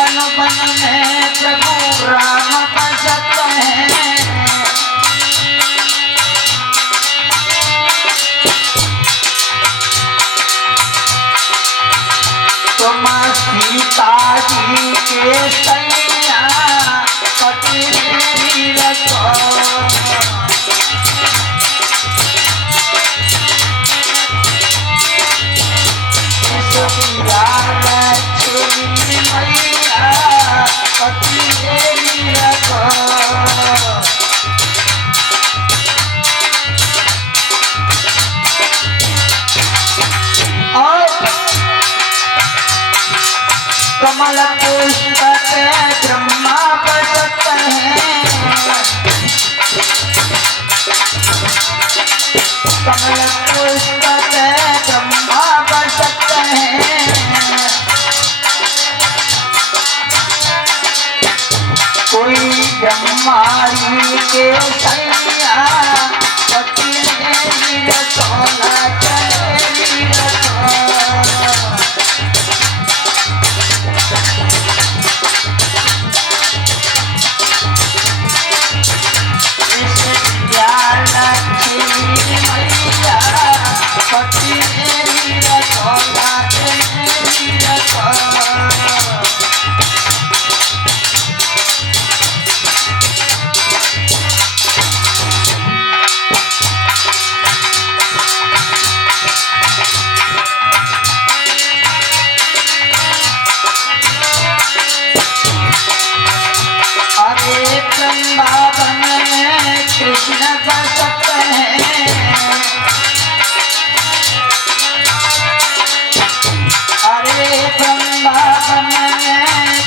बन बन में प्रभु राम बसत हैं। तुम सीता जी के सैया पति रखो। कमल पुष्प पे ब्रह्मा बसत हैं। कमल पुष्प पे ब्रह्मा बसत हैं। कोई ब्रह्मारी के सैया पति वीर सोना चले वीर वृंदावन में कृष्ण बसत हैं। अरे वृंदावन में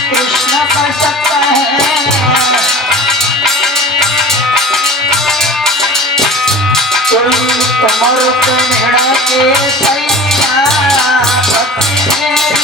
कृष्ण बसत हैं। तुमरुत मृण के सैया पति मेरी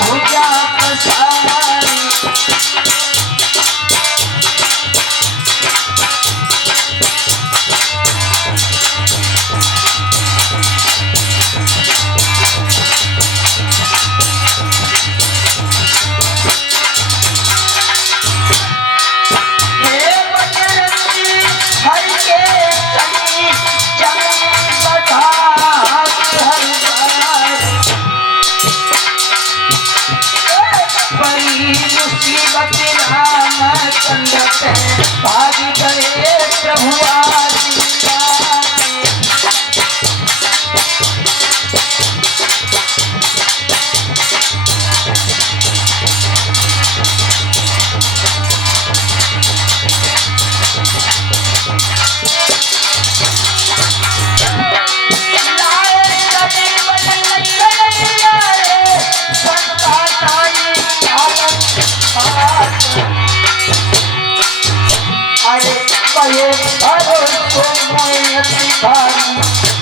भुजा पसारी। भाग गए प्रभु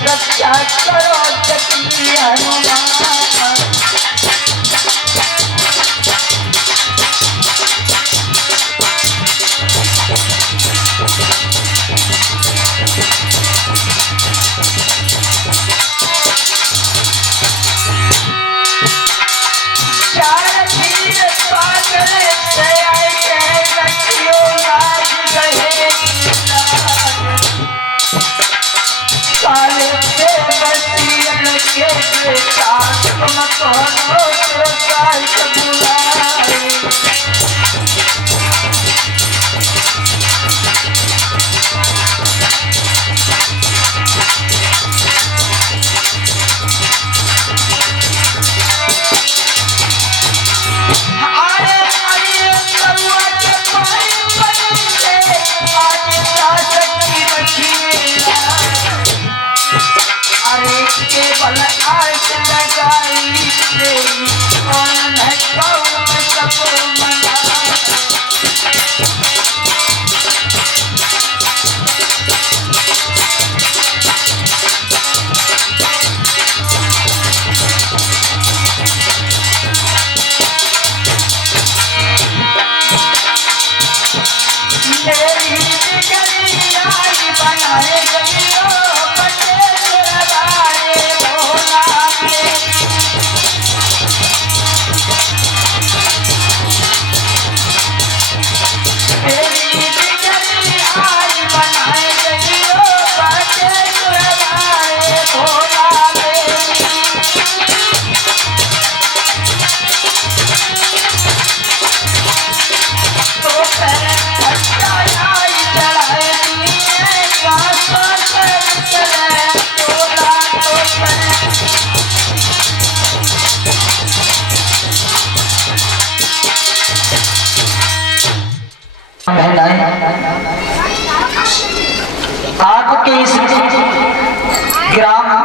रक्षा करो जकी हनुमान। चार तीर पागल से आए लक्ष्यो लाज गए काले से बसियन के बेटा तुम कौन हो तो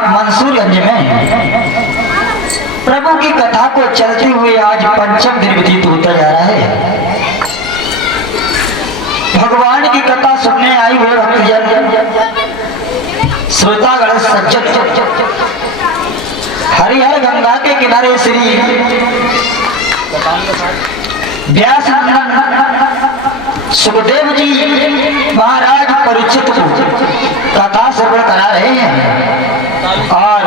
मंसूरगंज में प्रभु की कथा को चलते हुए आज पंचम दिन व्यतीत होता जा रहा है। भगवान की कथा सुनने आई हुए भक्तजन, श्रोतागण, सज्जन, हरिहर गंगा के किनारे श्री व्यास नंदन सुखदेव जी महाराज परीक्षित को कथा श्रवण करा रहे हैं और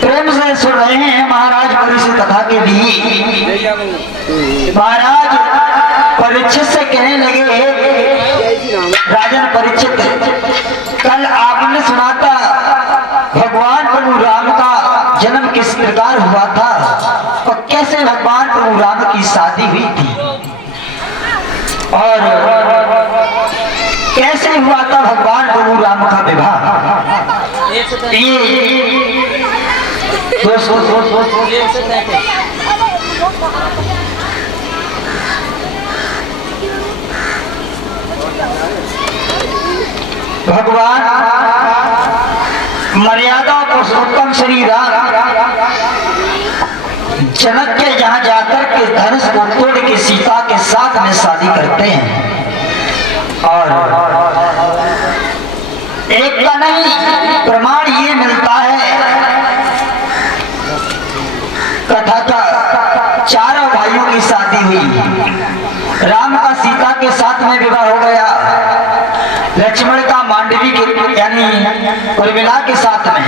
प्रेम से सुन रहे हैं। महाराज परीक्षित कथा के भी महाराज परीक्षित से कहने लगे, राजन परीक्षित, कल आपने सुना था भगवान प्रभु राम का जन्म किस प्रकार हुआ था और कैसे भगवान प्रभु राम की शादी हुई थी और कैसे हुआ था भगवान प्रभु राम का विवाह। ये भगवान मर्यादा पुरुषोत्तम श्री राम जनक के यहाँ जाकर के धनुष को तोड़ के सीता के साथ में शादी करते हैं और एक का नहीं प्रमाण ये मिलता है कथा का, चारों भाइयों की शादी हुई। राम का सीता के साथ में विवाह हो गया, लक्ष्मण का मांडवी के यानी उर्मिला के साथ में,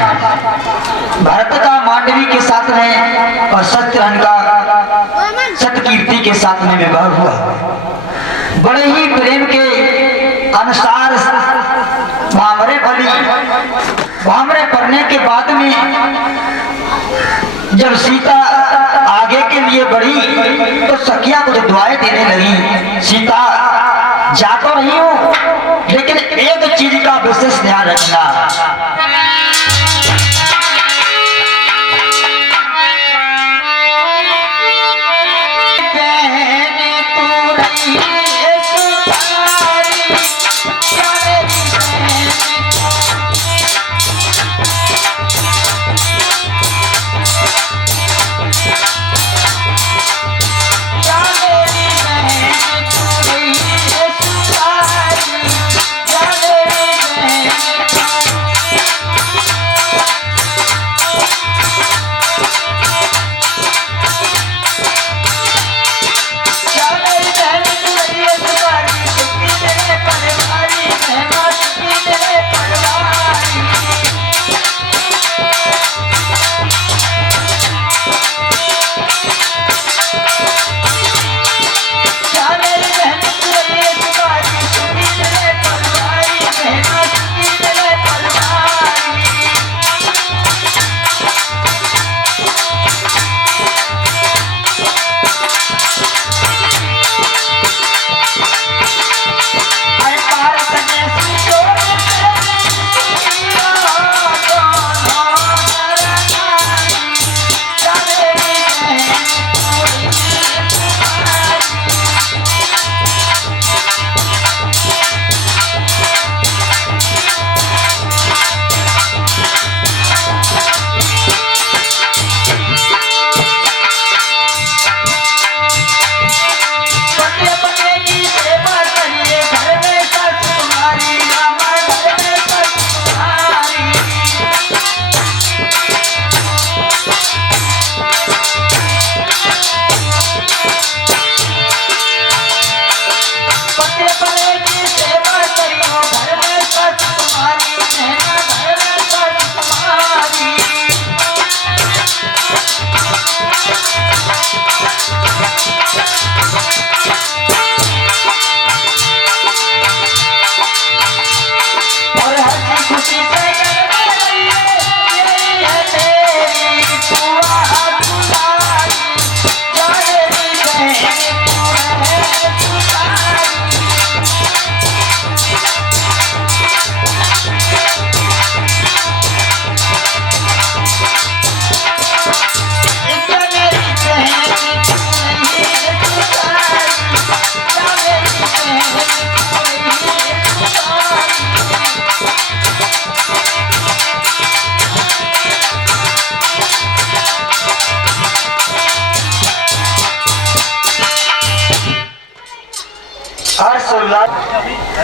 भरत का मांडवी के साथ में और शत्रुघ्न का सतकीर्ति के साथ में विवाह हुआ। बड़े ही प्रेम के अनुसार भामरे पड़ने के बाद में जब सीता आगे के लिए बढ़ी तो सखिया कुछ दुआएं देने लगी। सीता जा तो रही हूं लेकिन एक चीज का विशेष ध्यान रखना,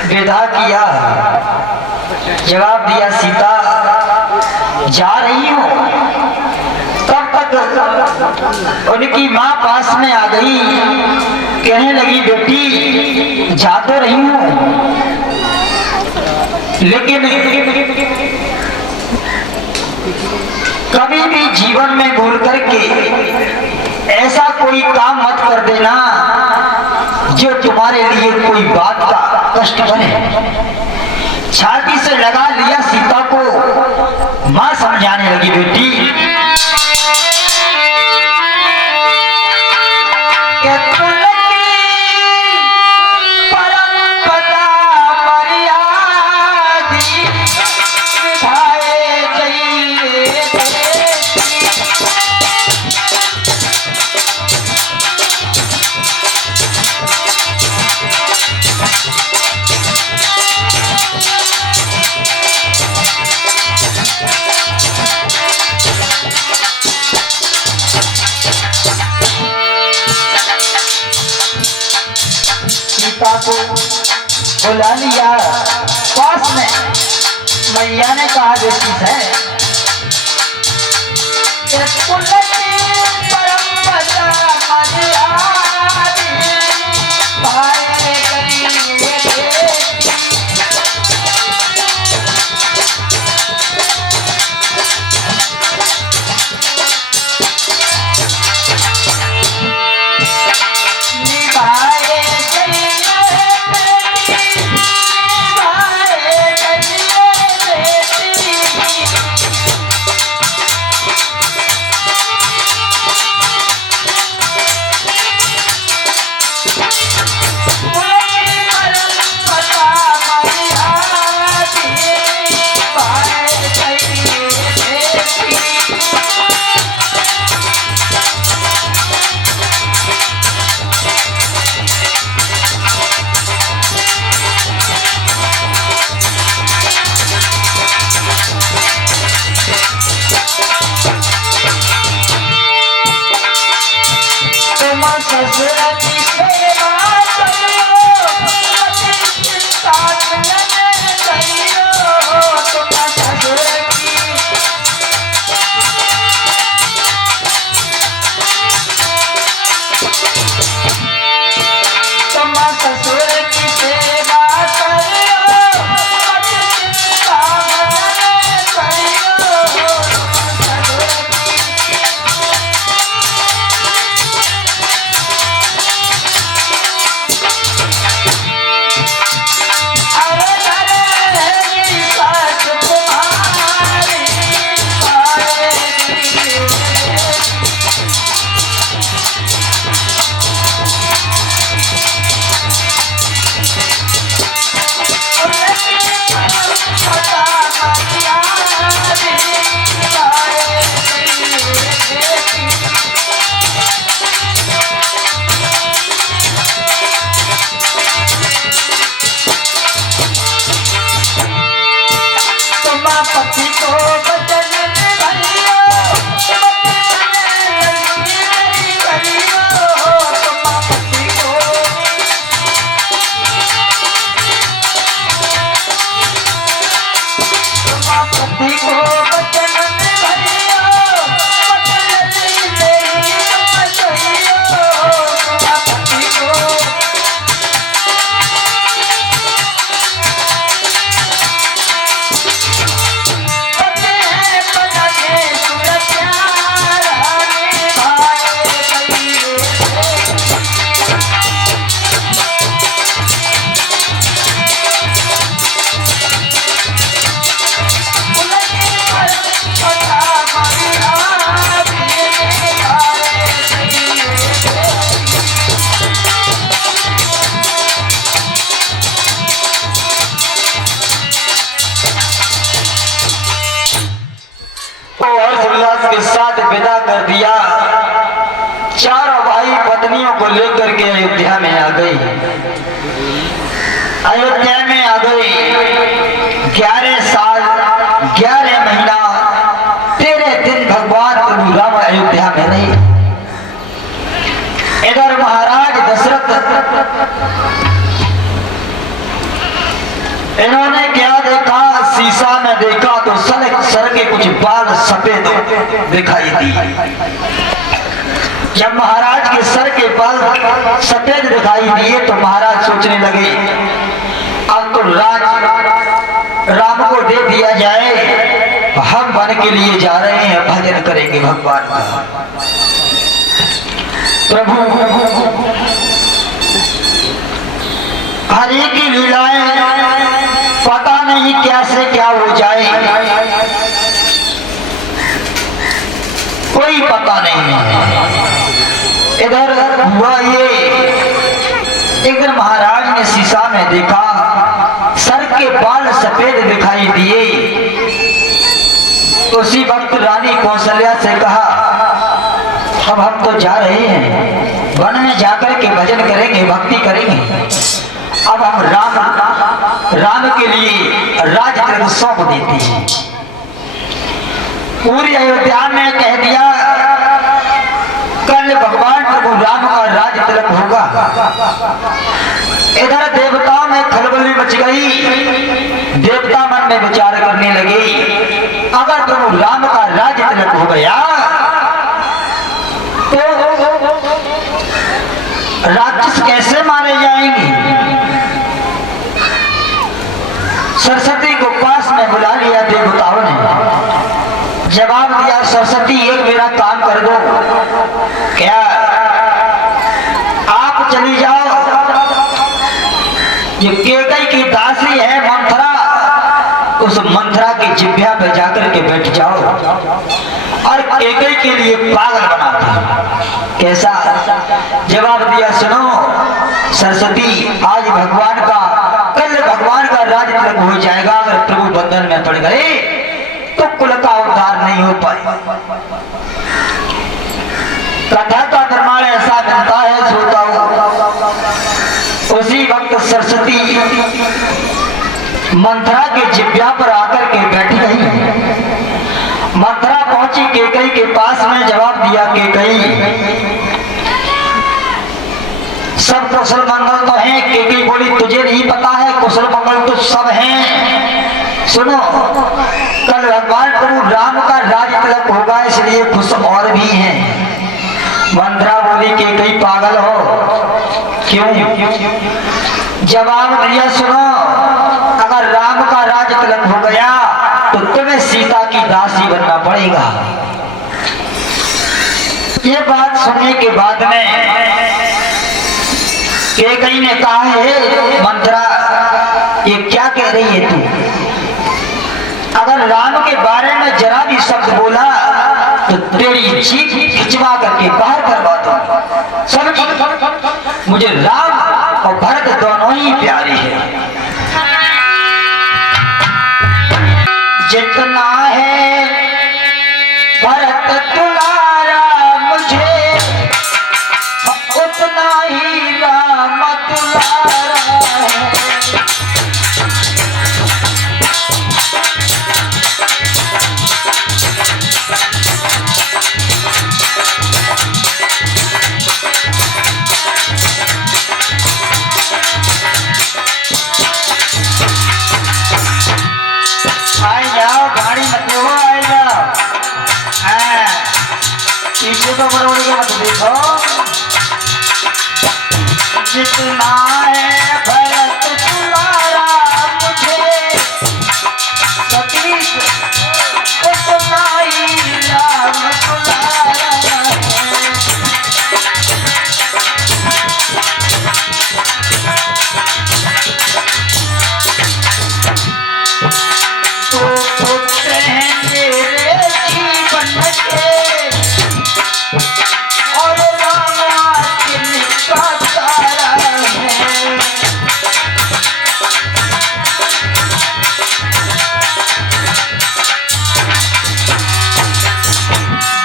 विदा किया। जवाब दिया, सीता जा रही हूँ। तब तक उनकी माँ पास में आ गई, कहने लगी, बेटी जा तो रही हूँ, लेकिन कभी भी जीवन में भूल करके ऐसा कोई काम मत कर देना जो तुम्हारे लिए कोई बात का कष्ट बने। छाती से लगा लिया सीता को। मां समझाने लगी, बेटी को बुला लिया पास में। मैया ने कहा, बेटी है के साथ विदा कर दिया। चारों भाई पत्नियों को लेकर के अयोध्या में आ गई। अयोध्या में आ गई 11 साल 11 महीना 13 दिन भगवान प्रभु राम अयोध्या में रहे। इधर महाराज दशरथ इन्होंने क्या देखा, शीशा में देखा तो सर के कुछ बाल सफेद दिखाई दी। जब महाराज के सर के बाल सफेद दिखाई दिए तो महाराज सोचने लगे अब तो राम को दे दिया जाए, हम वन के लिए जा रहे हैं, भजन करेंगे भगवान का। प्रभु हरि की लीलाएं पता नहीं कैसे क्या हो जाए, कोई पता नहीं है। इधर हुआ ये, एक दिन महाराज ने शीशा में देखा, सर के बाल सफेद दिखाई दिए। उसी वक्त रानी कौशल्या से कहा अब हम तो जा रहे हैं, वन में जाकर के भजन करेंगे, भक्ति करेंगे। अब हम राम के लिए राज्य तिलक सौंप देती है। पूरी अयोध्या में कह दिया कल भगवान प्रभु राम का राज्य तिलक होगा। इधर देवताओं में खलबली मच गई। देवता मन में विचार करने लगे अगर प्रभु राम का राज्य तिलक हो गया तो राक्षस कैसे मारे जाएंगे। सरस्वती को पास में बुला लिया देवताओं ने। जवाब दिया सरस्वती एक मेरा काम कर दो। क्या? आप चली जाओ, ये केकई की दासी है मंथरा, उस मंथरा की जिभ्या पे जाकर के बैठ जाओ और केकई के लिए पागल बना दो। कैसा? जवाब दिया सुनो सरस्वती, आज भगवान का कल भगवान का राज्य तिलक हो जाएगा। अगर प्रभु बंधन में पड़ गए तो कुल का उद्धार नहीं हो पाए। कथा का प्रमाण ऐसा मिलता है श्रोताओं। उसी वक्त सरस्वती मंथरा के जिभ्या पर आकर के बैठ गई। मंथरा पहुंची केकई के पास में। जवाब दिया केकई सब कुशल मंगल तो है। केकई बोली तुझे नहीं पता है, कुशल मंगल तो सब हैं। सुनो, कल भगवान प्रभु राम का राज्य तिलक होगा इसलिए खुश और भी हैं। मंथरा बोली केकई पागल हो क्यों? जवाब दिया सुनो, अगर राम का राज्य तिलक हो गया तो तुम्हें सीता की दासी बनना पड़ेगा। ये बात सुनने के बाद में केकई ने कहा है मंथरा ये क्या कह रही है तू? अगर राम के बारे में जरा भी शब्द बोला तो तेरी जीभ खिंचवा करके बाहर करवा दूं। समझी? मुझे राम और भरत दोनों ही प्यारे हैं। जितना है भरत दुलारा मुझे उतना ही राम दुलारा है। पीछे तो बड़े के मत देखो। जितना है भरत दुलारा मुझे सतीश उतना ही राम दुलारा है। तो पुत्र हैं मेरे जीवन के और राम का तारा है।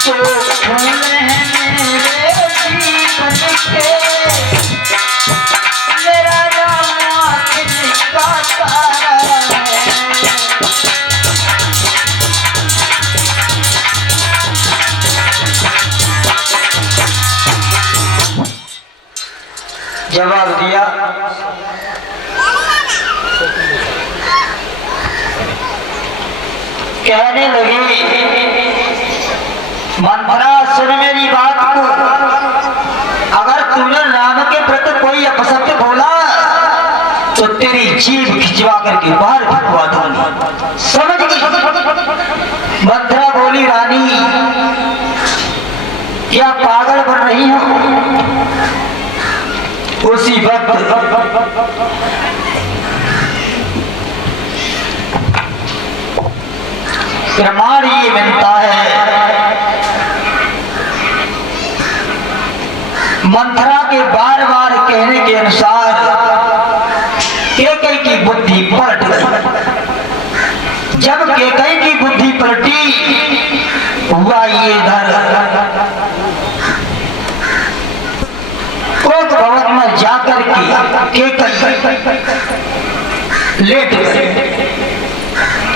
तो फूल हैं मेरे जीवन के, मेरा राम का तारा है। जवाब दिया कहने लगे मंथरा सुन मेरी बात को, अगर तूने राम के प्रति कोई अपशब्द बोला तो तेरी जीभ खिंचवा करके बाहर फेंकवा दूंगी, समझ गई? मंथरा बोली रानी क्या पागल बन रही हो? उसी वक्त प्रमाण ये मिलता है मंथरा के बार बार कहने के अनुसार केकई की बुद्धि पलट गई। जब केकई की बुद्धि पलटी हुआ ये इधर कोक भवन में जाकर के केकई लेट गए।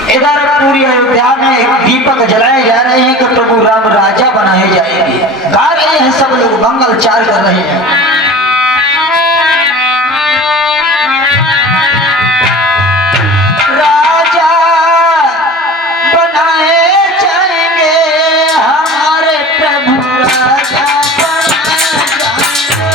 इधर पूरी अयोध्या में दीपक जलाए जा रहे हैं कि प्रभु राम राजा बनाए जाएंगे। गा रहे हैं सब लोग, मंगलचार कर रहे हैं। राजा बनाए जाएंगे हमारे प्रभु, राजा बनाए जाएंगे।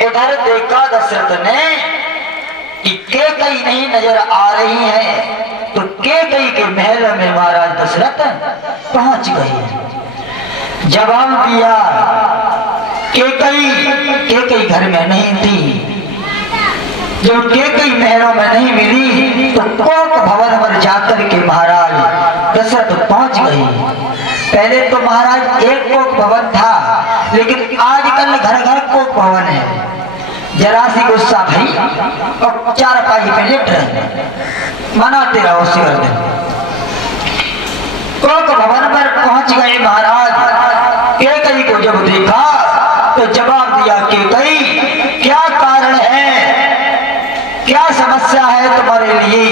इधर देखा दशरथ ने कि केकई नहीं नजर आ रही है, तो केकई के महल में महाराज दशरथ पहुंच गए। जवाब दिया केकई घर में नहीं थी। जब केकई महलों में नहीं मिली तो कोक भवन पर जाकर के महाराज दशरथ पहुंच गए। पहले तो महाराज एक कोक भवन था, लेकिन आजकल घर घर कोक भवन है। जरा सी गुस्सा भाई और चार पाई पे लेट रहे, मनाते रहो शिवर दिन। कोक भवन पर पहुंच गए महाराज। केकई को जब देखा तो जवाब दिया केकई क्या कारण है, क्या समस्या है तुम्हारे लिए?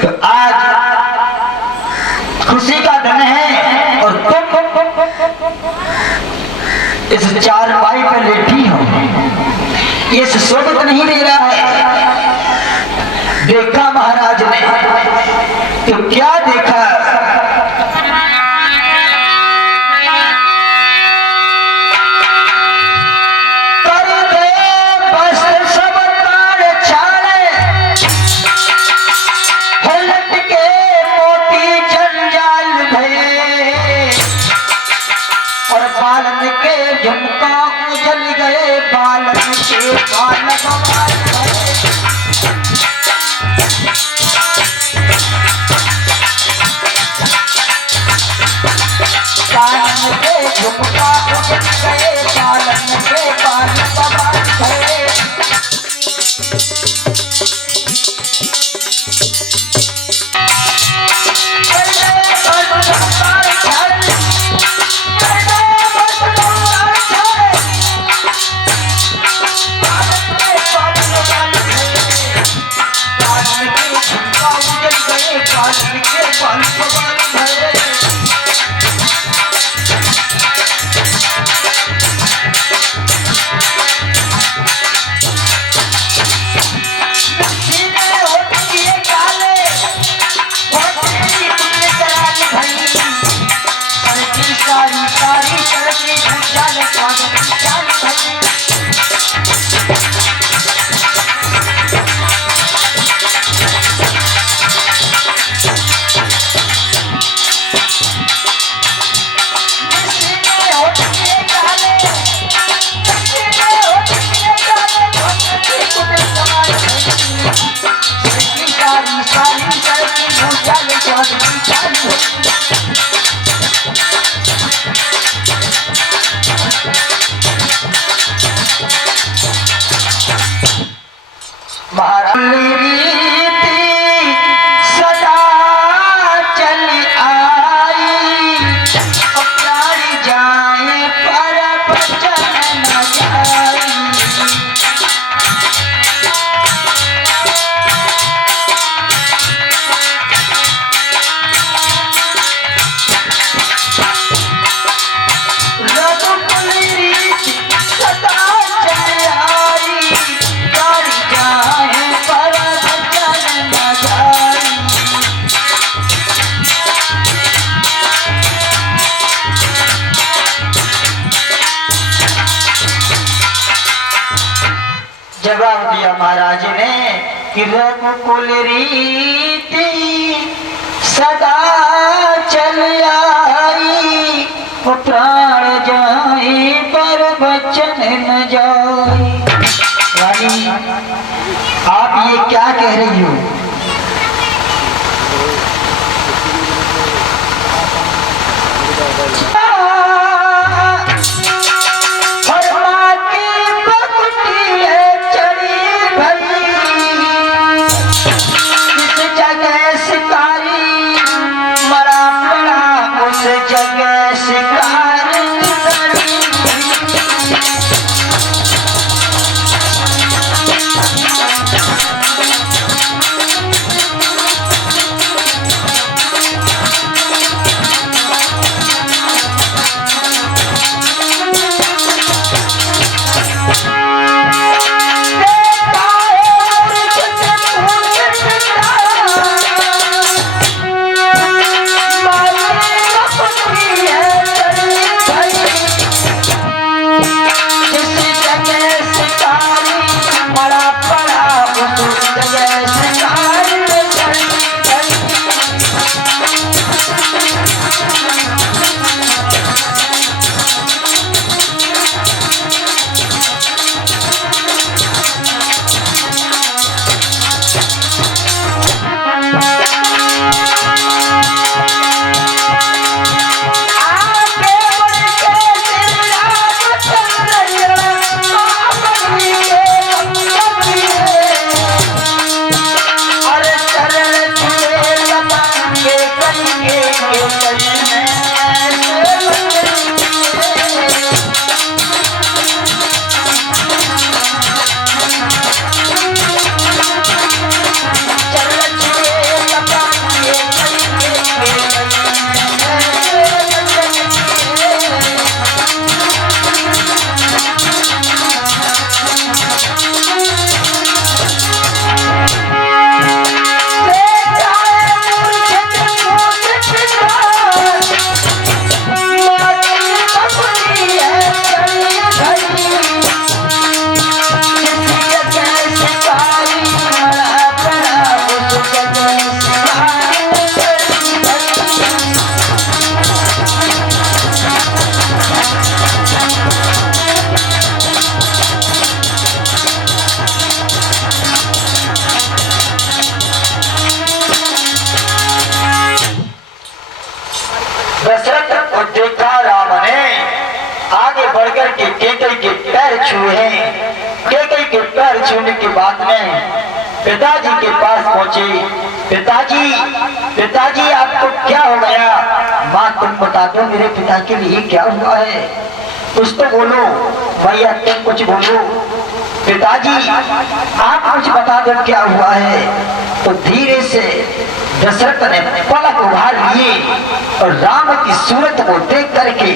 तो आज खुशी का दिन है और तुम इस चारपाई पर लेटी हो, ये शोभित नहीं दे रहा है। देखा महाराज ने तो क्या देखा? जवाब दिया महाराज ने कि रघुकुल रीति सदा चल आई, वो प्राण जाए पर वचन न जाए। रानी आप ये क्या कह रही हो? दशरथ को देखा राम ने, आगे बढ़कर के केकई के पैर छुए। केकई के पैर छूने के बाद में पिताजी के पास पहुंचे। पिताजी, पिताजी आपको क्या हो गया? माँ तुम बता दो मेरे पिता के लिए क्या हुआ है, कुछ तो बोलो भैया, तुम कुछ बोलो। पिताजी आप कुछ बता दो क्या हुआ है। तो धीरे से दशरथ ने पलक उभार लिए और राम की सूरत को देख करके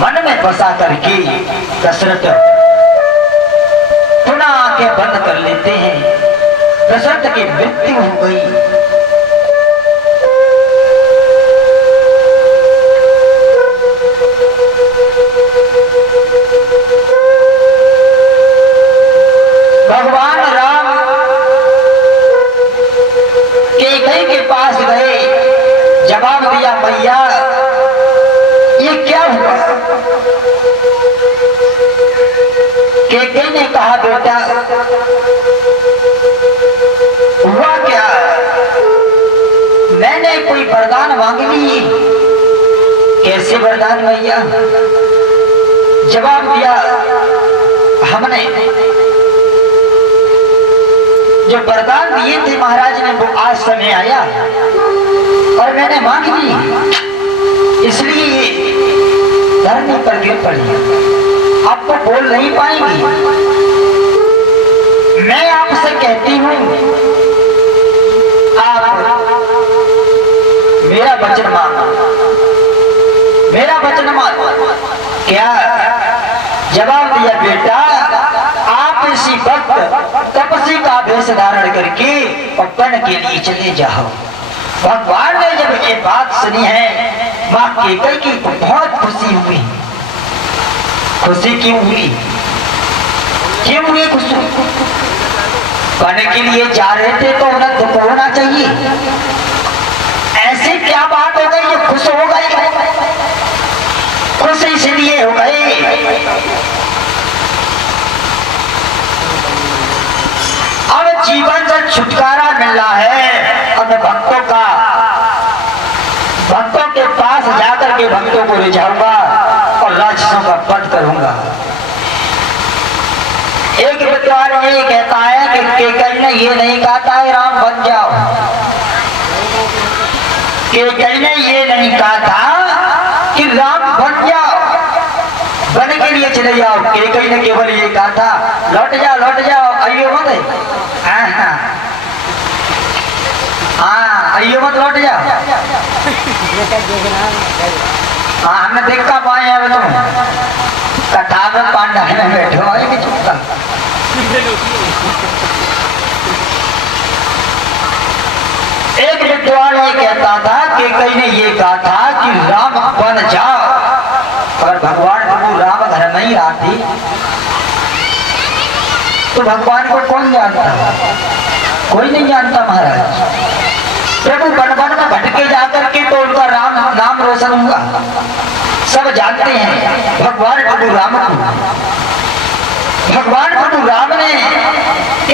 मन में बसा करके दशरथ पुनः आंखें बंद कर लेते हैं। दशरथ की मृत्यु हो गई। भगवान राम केकई के पास गए, जवाब दिया मैया ये क्या हुआ? केकई ने कहा बेटा हुआ क्या? मैंने कोई वरदान मांग ली। कैसे वरदान मैया? जवाब दिया हमने जो वरदान दिए थे महाराज ने वो आज समय आया और मैंने मांग ली, इसलिए धरती पर गिर पड़ी। आप तो बोल नहीं पाएंगी। मैं आपसे कहती हूँ आप मेरा वचन मानो, मेरा वचन मानो। क्या? जवाब दिया बेटा आप इसी वक्त तपस्वी का वेश धारण करके पकड़ के लिए चले जाओ। भगवान ने जब ये बात सुनी है माँ केकई की तो बहुत खुशी हुई। खुशी क्यों हुई? क्यों हुई खुशी? बन के लिए जा रहे थे तो उन्हें दुख होना चाहिए। ऐसी क्या बात हो गई, ये खुश हो गए, खुश इसलिए हो गए अब जीवन से छुटकारा मिल रहा है। अब मैं भक्तों के पास जाकर के भक्तों को रिझाऊंगा और राक्षसों का वध करूंगा। एक विद्वान ये कहता है कि केकई ने ये नहीं कहा था राम बन जाओ, केकई ने ये नहीं कहा था कि राम बन जाओ, बन के लिए चले जाओ। केकई ने केवल ये कहा था लौट जाओ अयो मत, हाँ अयो मत लौट जाओ। हाँ हमने देखा पाए हैं तुम कथा में पांडा में बैठे हो कि चुपका। एक विद्वान ये कहता था कि कई ने ये कहा था कि राम बन जाओ, अगर भगवान प्रभु राम घर में ही आती तो भगवान को कौन जानता, कोई नहीं जानता महाराज। प्रभु वन वन में भटके जाकर के तो उनका राम नाम रोशन हुआ, सब जानते हैं भगवान प्रभु राम को। भगवान प्रभु राम ने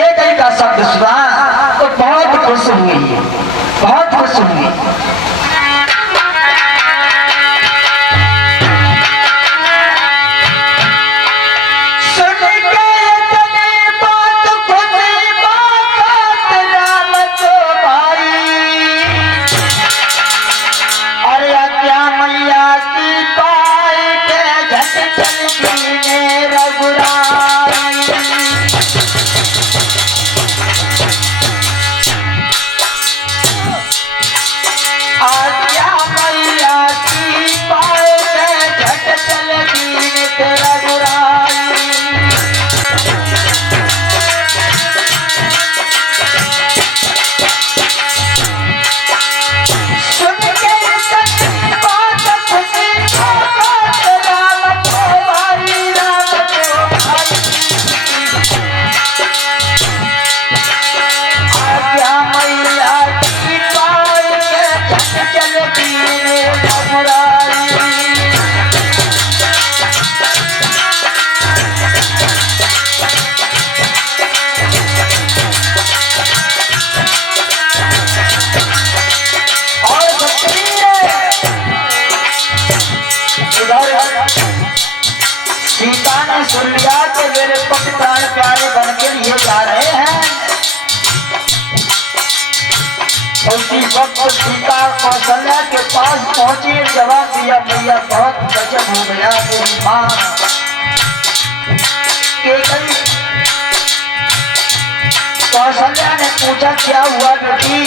एक का शब्द सुना तो बहुत खुश हुई, बहुत खुश हुई। सीता ने सुन लिया कि मेरे पति प्राण प्यारे बन के लिए जा रहे हैं। उसी वक्त सीता कौशल्या के पास पहुंची, जवाब दिया भैया बहुत गजब हो गया मेरी माँ। कौशल्या ने पूछा क्या हुआ बेटी,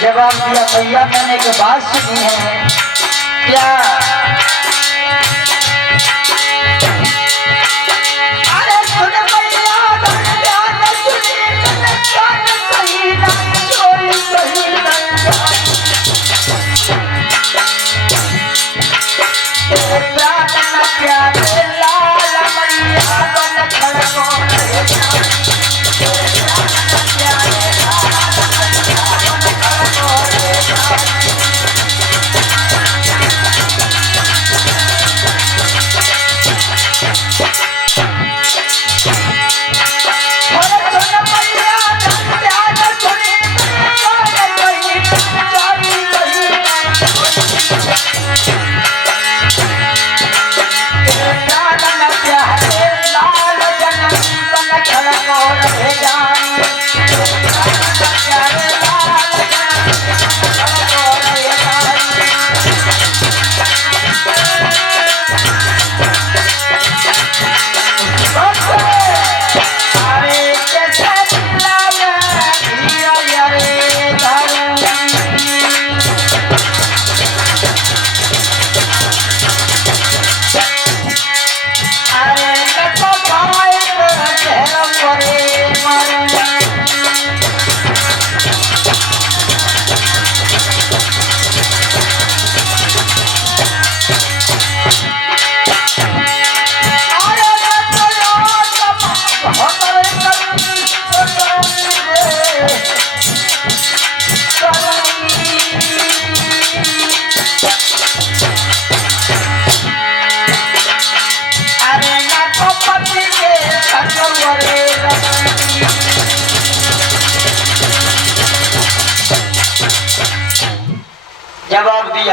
जवाब दिया भैया मैंने एक बात सुनी है। क्या?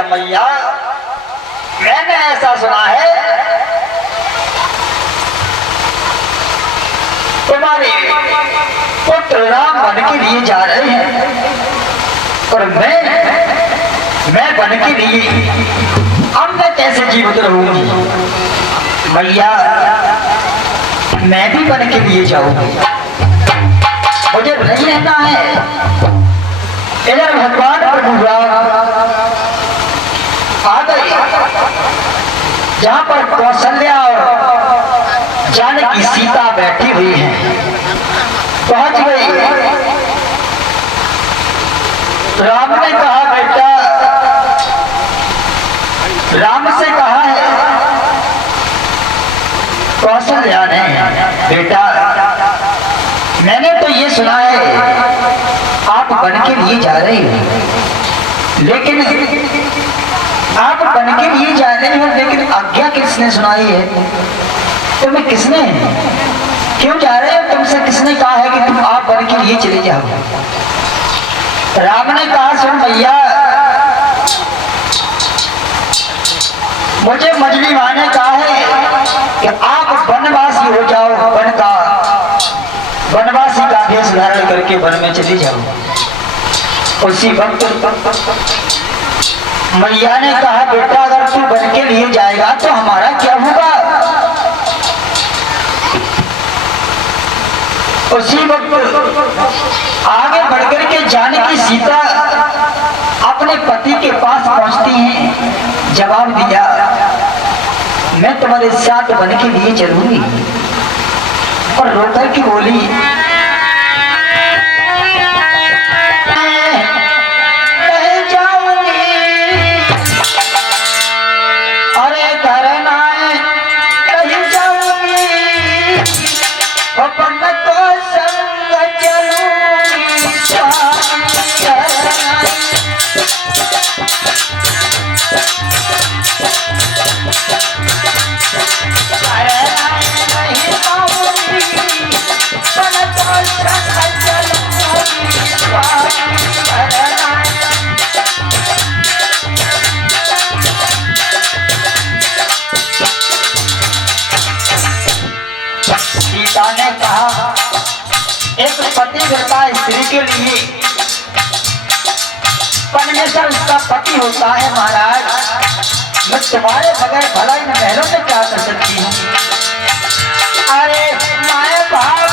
मैया मैंने ऐसा सुना है तुम्हारे पुत्र राम बन के लिए जा रहे हैं और मैं बन के लिए अब मैं कैसे जीवित रहूंगी। मैया मैं भी बन के लिए जाऊंगी, मुझे नहीं रहना है। इधर भगवान प्रभु राम आ गए जहां पर कौशल्या और जानकी सीता बैठी हुई है। पहुंच गई। राम ने कहा बेटा, राम से कहा है कौशल्या ने, बेटा मैंने तो ये सुना है आप बन के लिए जा रहे हो, लेकिन आप बन के लिए जा रहे हो लेकिन आज्ञा किसने सुनाई है? तुम्हें किसने, क्यों जा रहे हो? तुमसे किसने कहा है कि तुम आप बन के लिए चले जाओ? राम ने कहा सुन भैया, मुझे मजली माँ ने कहा है कि आप वनवासी हो जाओ, वन का वनवासी का भेष धारण करके वन में चले जाओ। उसी वक्त मैया ने कहा बेटा अगर तू बन के लिए जाएगा तो हमारा क्या होगा? उसी वक्त आगे बढ़कर के जानकी सीता अपने पति के पास पहुंचती हैं। जवाब दिया मैं तुम्हारे साथ बन के लिए चलूंगी, और रोकर की बोली सीता ने कहा एक पतिव्रता स्त्री के लिए परमेश्वर उसका पति होता है। महाराज मैं तुम्हारे बगैर भला इन महलों में क्या कर सकती हूँ? अरे माए भाव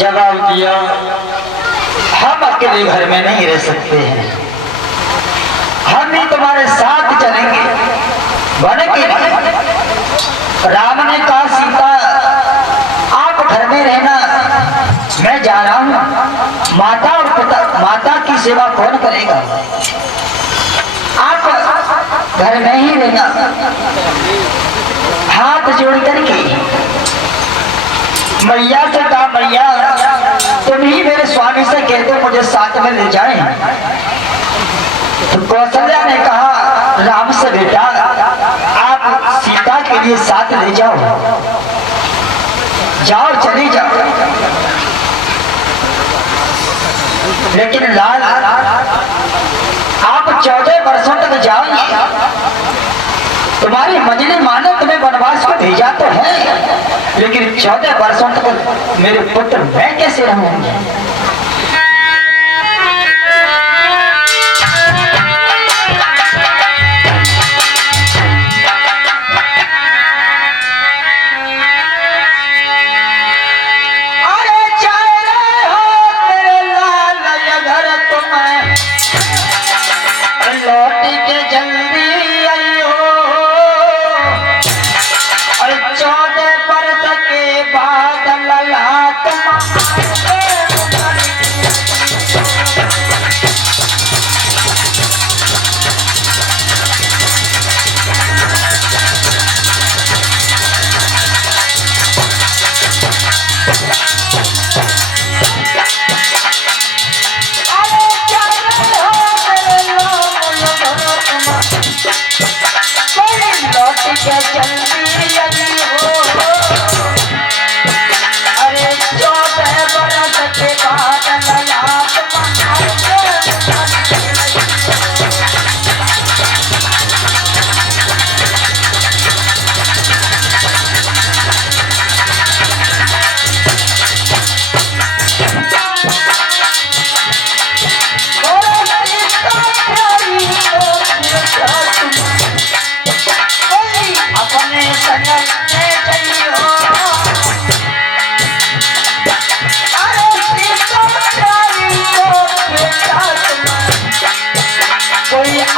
जवाब दिया, हम अकेले घर में नहीं रह सकते हैं, हम भी तुम्हारे साथ चलेंगे। बने कि नहीं? राम ने कहा, सीता आप घर में रहना, मैं जा रहा हूँ। माता और पिता, माता की सेवा कौन करेगा? आप घर में ही रहना। हाथ जोड़ करके मैया से कहा, मैया तुम ही मेरे स्वामी से कहते मुझे साथ में ले जाएं। तो कौशल्या ने कहा, राम से बेटा आप सीता के लिए साथ ले जाओ, जाओ चली जाओ। लेकिन लाल आप 14 वर्षों तक जाओगे, तुम्हारी मजली माँ ने तुम्हें वनवास को भेजा तो है, लेकिन 14 वर्षों तक मेरे पुत्र मैं कैसे रहूंगी?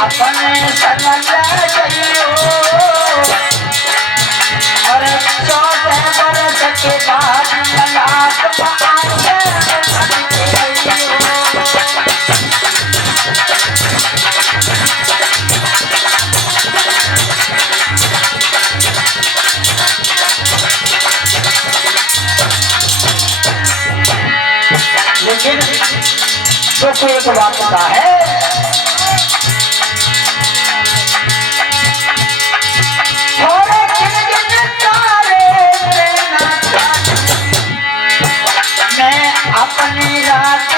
अपने संग चलियो और 14 वर्ष के बाद ललाट लेकिन तो एक बात का है, अपनी रात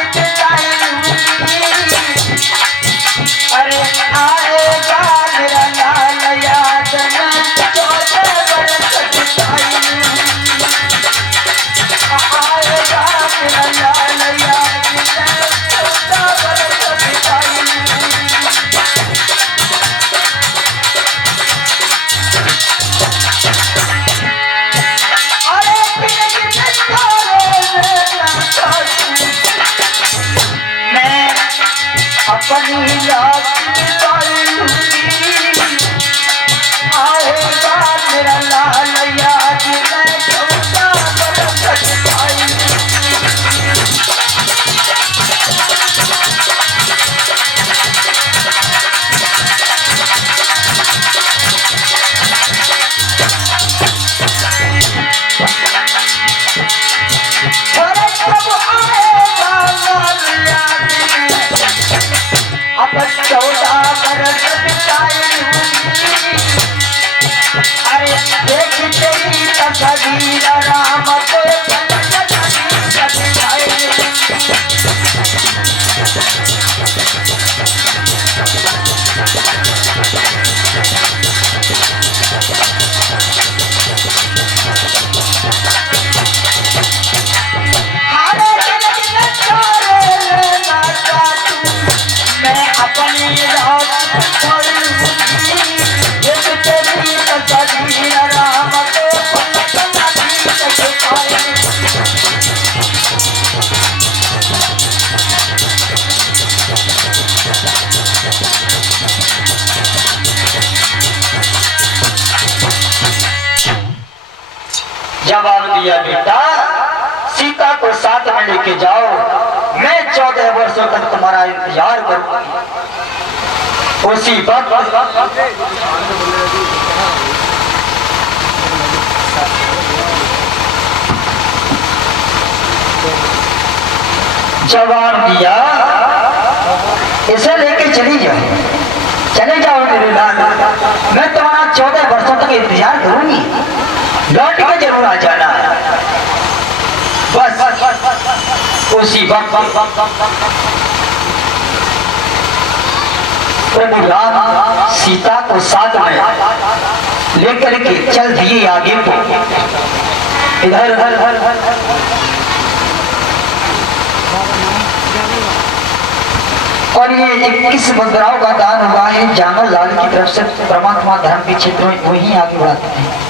अरे आएगा मेरा लाल याद में 14 वर्ष आएगा मेरा लाल याद में 14 वर्ष जवाब दिया, बेटा सीता को साथ में लेके जाओ, मैं 14 वर्षों तक तुम्हारा इंतजार करूंगी। उसी वक्त जवाब दिया, इसे लेके चली जाओ, चले जाओ मेरे लाल, मैं तुम्हारा 14 वर्षों तक इंतजार करूंगी, लौट के जरूर आ जाना। बस उसी वक्त प्रभु राम सीता को साथ में लेकर के चल दिए आगे। इधर और ये 21 मुद्राओं का दान हुआ है जामल लाल की तरफ से परमात्मा धर्म के क्षेत्र में, वही आगे बढ़ाते हैं।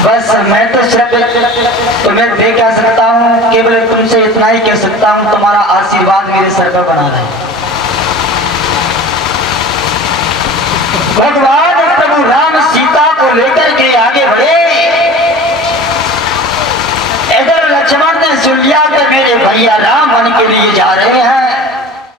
बस मैं तो सिर्फ तुम्हें दे कह सकता हूँ, केवल तुमसे इतना ही कह सकता हूँ, तुम्हारा आशीर्वाद मेरे सर पर बना रहे। भगवान प्रभु राम सीता को लेकर के आगे बढ़े।